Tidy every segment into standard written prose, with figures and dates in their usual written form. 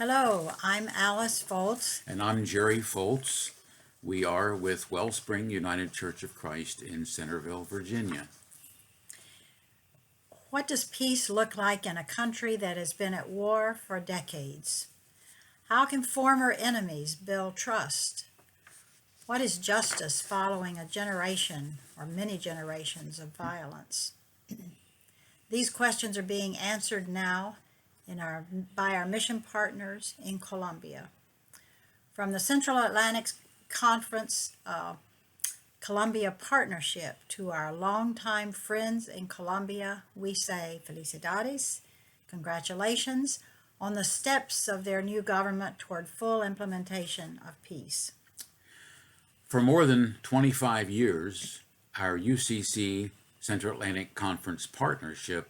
Hello, I'm Alice Foltz. And I'm Jerry Foltz. We are with Wellspring United Church of Christ in Centerville, Virginia. What does peace look like in a country that has been at war for decades? How can former enemies build trust? What is justice following a generation or many generations of violence? These questions are being answered now by our mission partners in Colombia. From the Central Atlantic Conference Colombia Partnership to our longtime friends in Colombia, we say felicidades, congratulations on the steps of their new government toward full implementation of peace. For more than 25 years, our UCC Central Atlantic Conference Partnership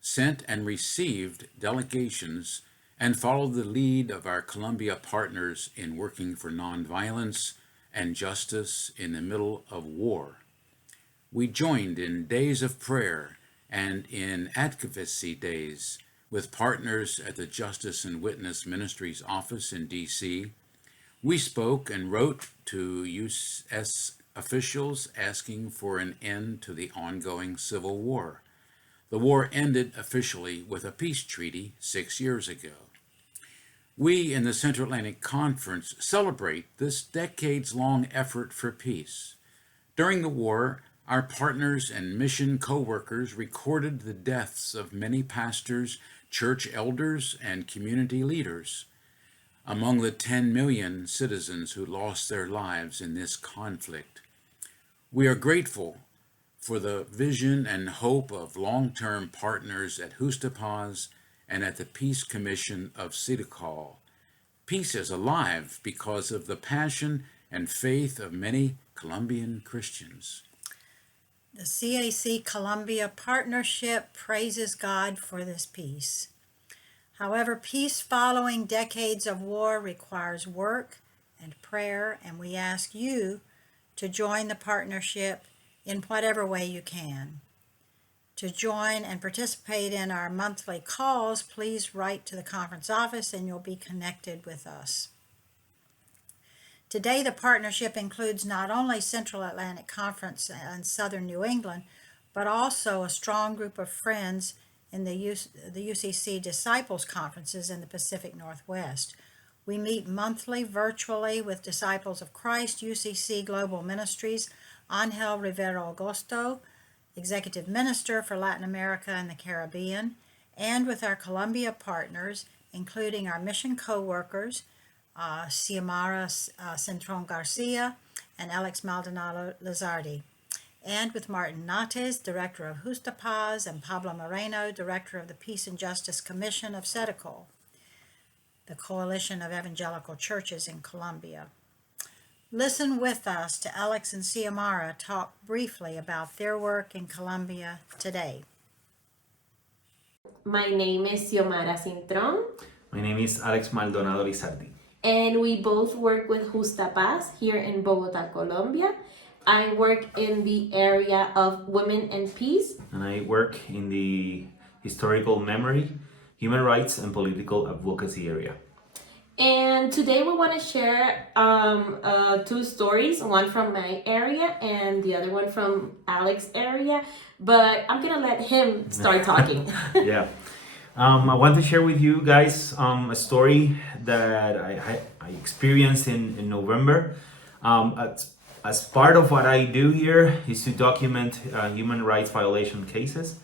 sent and received delegations and followed the lead of our Colombia partners in working for nonviolence and justice in the middle of war. We joined in days of prayer and in advocacy days with partners at the Justice and Witness Ministries office in D.C. We spoke and wrote to U.S. officials asking for an end to the ongoing civil war. The war ended officially with a peace treaty 6 years ago. We in the Central Atlantic Conference celebrate this decades-long effort for peace. During the war, our partners and mission co-workers recorded the deaths of many pastors, church elders, and community leaders. Among the 10 million citizens who lost their lives in this conflict, we are grateful for the vision and hope of long-term partners at Justa Paz and at the Peace Commission of Sidicol. Peace is alive because of the passion and faith of many Colombian Christians. The CAC Colombia Partnership praises God for this peace. However, peace following decades of war requires work and prayer, and we ask you to join the partnership in whatever way you can. To join and participate in our monthly calls, please write to the conference office and you'll be connected with us. Today, the partnership includes not only Central Atlantic Conference and Southern New England, but also a strong group of friends in the UCC Disciples Conferences in the Pacific Northwest. We meet monthly virtually with Disciples of Christ, UCC Global Ministries, Angel Rivera Augusto, Executive Minister for Latin America and the Caribbean, and with our Colombia partners, including our mission co-workers, Xiomara Centron Garcia and Alex Maldonado Lizardi, and with Martin Nates, Director of Justa Paz, and Pablo Moreno, Director of the Peace and Justice Commission of Sidicol, the Coalition of Evangelical Churches in Colombia. Listen with us to Alex and Xiomara talk briefly about their work in Colombia today. My name is Xiomara Cintron. My name is Alex Maldonado Lizardi. And we both work with Justa Paz here in Bogota, Colombia. I work in the area of women and peace. And I work in the historical memory, human rights, and political advocacy area. And today we want to share two stories, one from my area and the other one from Alex's area. But I'm going to let him start talking. Yeah. I want to share with you guys a story that I experienced in November. As part of what I do here is to document human rights violation cases.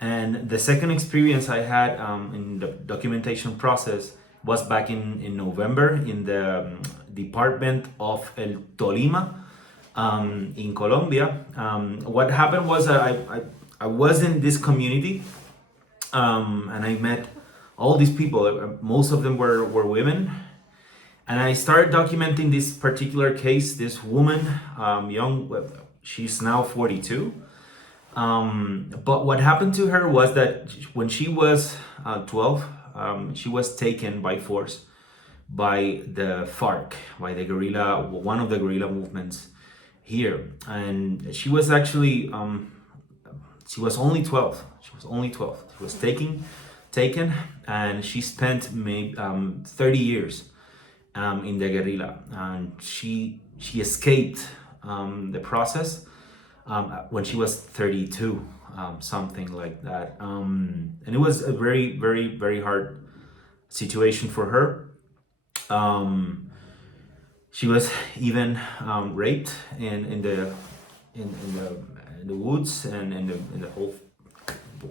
And the second experience I had in the documentation process was back in November in the Department of El Tolima in Colombia. What happened was I was in this community and I met all these people. Most of them were women. And I started documenting this particular case. This woman, she's now 42. But what happened to her was that when she was 12, she was taken by force by the FARC, by the guerrilla, one of the guerrilla movements here. And she was actually, she was only 12. She was only 12. She was taken taken, and she spent maybe 30 years in the guerrilla, and she escaped the process when she was 32, something like that, and it was a very, very, very hard situation for her. She was even raped in the woods, and in the whole,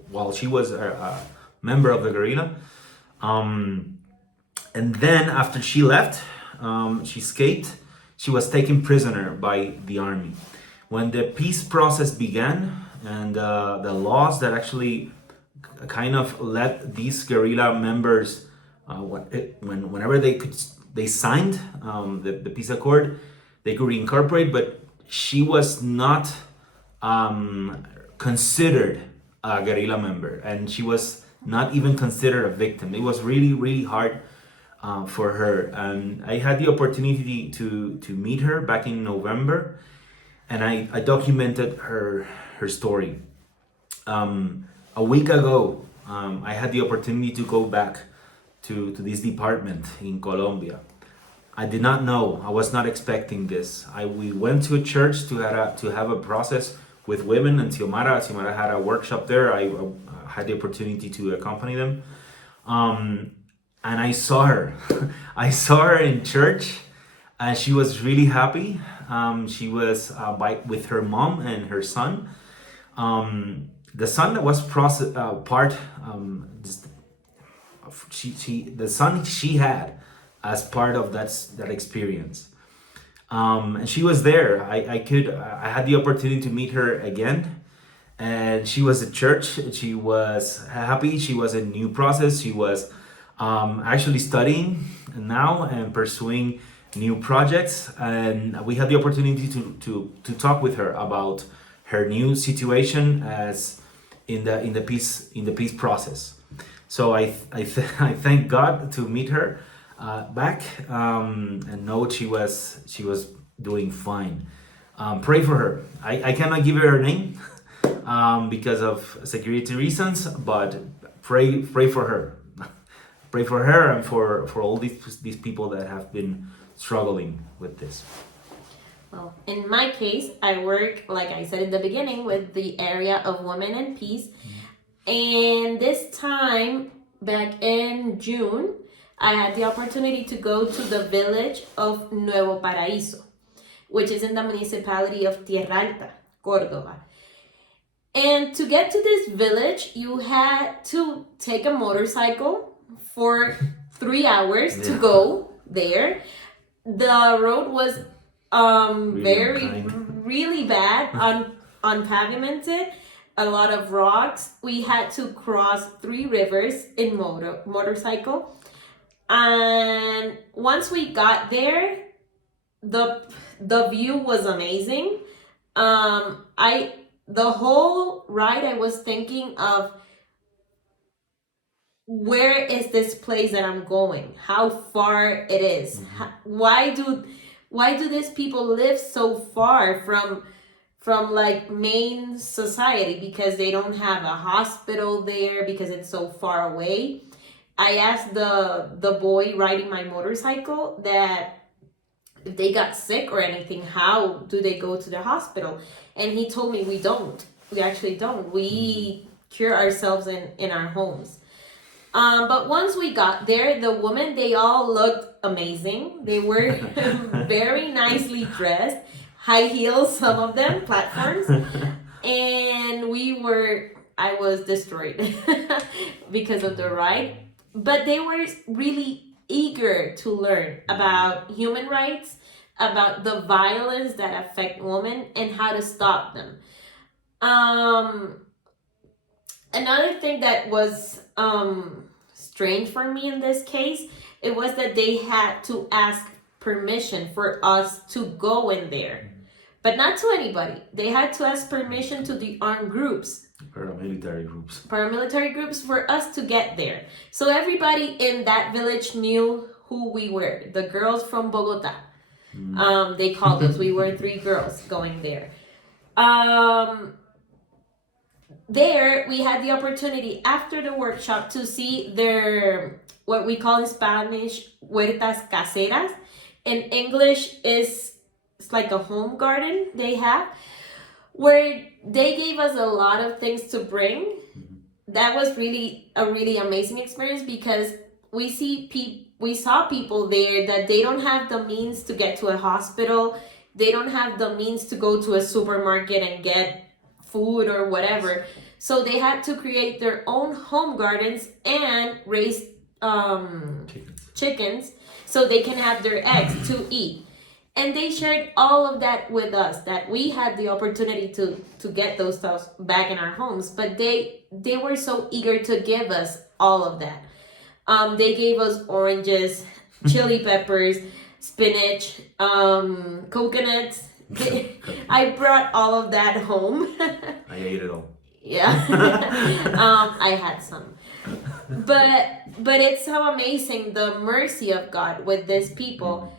while she was a member of the guerrilla. And then after she left, she escaped. She was taken prisoner by the army. When the peace process began, and the laws that actually kind of let these guerrilla members, whenever they signed the peace accord, they could reincorporate, but she was not considered a guerrilla member, and she was not even considered a victim. It was really, really hard for her. And I had the opportunity to meet her back in November, and I documented her story. A week ago, I had the opportunity to go back to this department in Colombia. I did not know. I was not expecting this. We went to a church to have a process with women, and Xiomara had a workshop there. I had the opportunity to accompany them. And I saw her. I saw her in church, and she was really happy. She was with her mom and her son. The son that was the son she had as part of that experience. And she was there. I had the opportunity to meet her again, and she was at church. She was happy. She was in new process. She was actually studying now and pursuing new projects, and we had the opportunity to talk with her about her new situation as in the peace process. So I thank God to meet her back, and know she was doing fine. Pray for her. I cannot give her name because of security reasons, but pray for her. Pray for her and for all these people that have been struggling with this. Well, in my case, I work, like I said in the beginning, with the area of women and peace. And this time, back in June, I had the opportunity to go to the village of Nuevo Paraíso, which is in the municipality of Tierra Alta, Córdoba. And to get to this village, you had to take a motorcycle for 3 hours to go there. The road was really bad, unpavimented, a lot of rocks. We had to cross 3 rivers in motorcycle. And once we got there, the view was amazing. The whole ride I was thinking of, where is this place that I'm going? How far it is? Mm-hmm. Why do these people live so far from like main society? Because they don't have a hospital there, because it's so far away. I asked the boy riding my motorcycle that if they got sick or anything, how do they go to the hospital? And he told me we don't. We actually don't. We cure ourselves in our homes. But once we got there, the women, they all looked amazing. They were very nicely dressed, high heels, some of them, platforms. And I was destroyed because of the ride. But they were really eager to learn about human rights, about the violence that affect women, and how to stop them. Another thing that was strange for me in this case, it was that they had to ask permission for us to go in there, but not to anybody. They had to ask permission to the armed groups, paramilitary groups for us to get there. So everybody in that village knew who we were, the girls from Bogota. They called us. We were 3 girls going there. there we had the opportunity after the workshop to see their, what we call in Spanish, huertas caseras. In English is, it's like a home garden they have, where they gave us a lot of things to bring. That was really a really amazing experience, because we saw people there that they don't have the means to get to a hospital, they don't have the means to go to a supermarket and get food or whatever. So they had to create their own home gardens and raise chickens so they can have their eggs to eat. And they shared all of that with us, that we had the opportunity to get those stuff back in our homes, but they were so eager to give us all of that. They gave us oranges, chili peppers, spinach, coconuts. I brought all of that home. I ate it all. Yeah. I had some. But it's so amazing, the mercy of God with these people,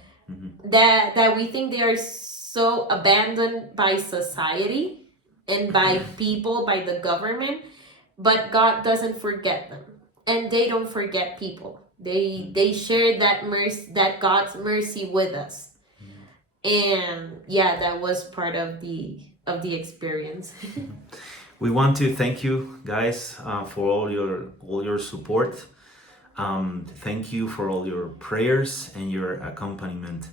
that we think they are so abandoned by society and by people, by the government, but God doesn't forget them, and they don't forget people. They share that mercy, that God's mercy with us. And yeah, that was part of the experience. We want to thank you guys for all your support. Thank you for all your prayers and your accompaniment.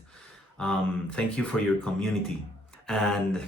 Thank you for your community. And